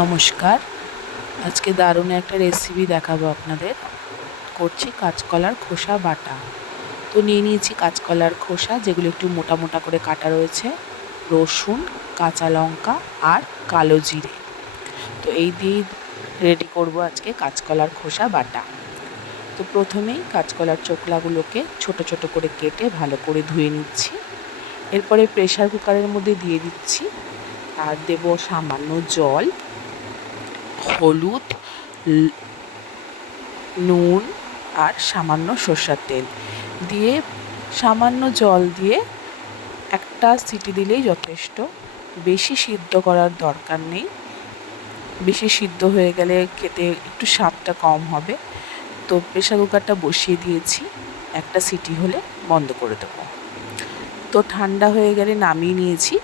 নমস্কার। আজকে দারুণ একটা রেসিপি দেখাবো আপনাদের। করছি কাঁচকলার খোসা বাটা। তো নিয়ে নিয়েছি কাঁচকলার খোসা, যেগুলো একটু মোটা মোটা করে কাটা রয়েছে, রসুন, কাঁচা লঙ্কা আর কালো জিরে। তো এই দিয়ে রেডি করব আজকে কাঁচকলার খোসা বাটা। তো প্রথমেই কাঁচকলার চোখলাগুলোকে ছোট ছোট করে কেটে ভালো করে ধুয়ে নিচ্ছি। এরপরে প্রেসার কুকারের মধ্যে দিয়ে দিচ্ছি আর দেব সামান্য জল, হলুদ, নুন আর সামান্য সর্ষের তেল দিয়ে সামান্য জল দিয়ে একটা সিটি দিলেই যথেষ্ট। বেশি সিদ্ধ করার দরকার নেই, বেশি সিদ্ধ হয়ে গেলে খেতে একটু স্বাদটা কম হবে। তো প্রেসার কুকারটা বসিয়ে দিয়েছি, একটা সিটি হলে বন্ধ করে দেবো। তো ঠান্ডা হয়ে গেলে নামিয়ে নিয়েছি।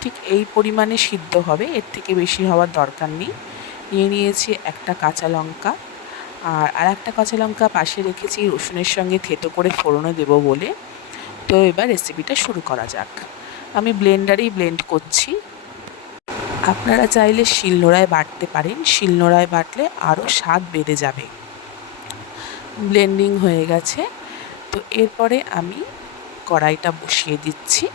ঠিক এই পরিমাণে সিদ্ধ হবে, এর থেকে বেশি হওয়ার দরকার নেই। নিয়ে নিয়েছি একটা কাঁচা লঙ্কা, আর একটা কাঁচা লঙ্কা পাশে রেখেছি রসুনের সঙ্গে থেতো করে ফোড়নে দেবো বলে। তো এবার রেসিপিটা শুরু করা যাক। আমি ব্লেন্ডারেই ব্লেন্ড করছি। আপনারা চাইলে শিলনোড়ায় বাটতে পারেন, শিলনোড়ায় বাটলে আরও স্বাদ বেড়ে যাবে। ব্লেন্ডিং হয়ে গেছে। তো এরপরে আমি কড়াইটা বসিয়ে দিচ্ছি।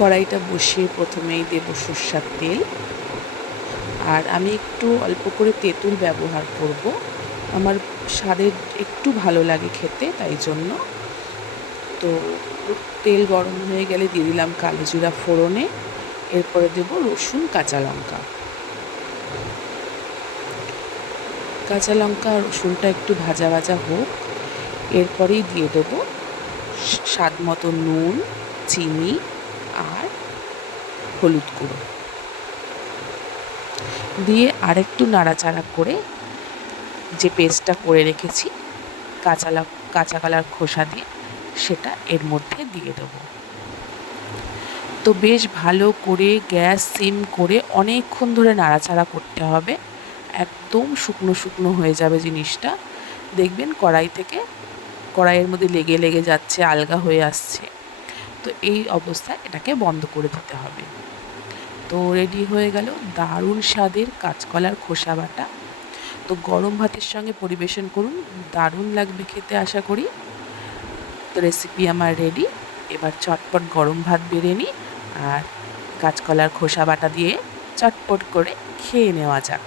কড়াইটা বসিয়ে প্রথমেই দেব সর্ষের তেল, আর আমি একটু অল্প করে তেঁতুল ব্যবহার করব। আমার স্বাদের একটু ভালো লাগে খেতে, তাই জন্য। তো তেল গরম হয়ে গেলে দিয়ে দিলাম কালো জিরা ফোড়নে। এরপরে দেব রসুন, কাঁচা লঙ্কা। কাঁচা লঙ্কা আর রসুনটা একটু ভাজা ভাজা হোক। এরপরেই দিয়ে দেব স্বাদ মতো নুন, চিনি আর হলুদ গুঁড়ো দিয়ে আরেকটু নাড়াচাড়া করে যে পেস্টটা করে রেখেছি কাঁচা কলার খোসা দিয়ে, সেটা এর মধ্যে দিয়ে দেবো। তো বেশ ভালো করে গ্যাস সিম করে অনেকক্ষণ ধরে নাড়াচাড়া করতে হবে। একদম শুকনো শুকনো হয়ে যাবে জিনিসটা। দেখবেন কড়াইয়ের মধ্যে লেগে লেগে যাচ্ছে, আলগা হয়ে আসছে। তো এই অবস্থায় এটাকে বন্ধ করে দিতে হবে। তো রেডি হয়ে গেল দারুণ স্বাদের কাঁচকলার খোসা বাটা। তো গরম ভাতের সঙ্গে পরিবেশন করুন, দারুণ লাগবে খেতে আশা করি। তো রেসিপি আমার রেডি। এবার চটপট গরম ভাত বেড়ে নিই আর কাঁচকলার খোসা বাটা দিয়ে চটপট করে খেয়ে নেওয়া যাক।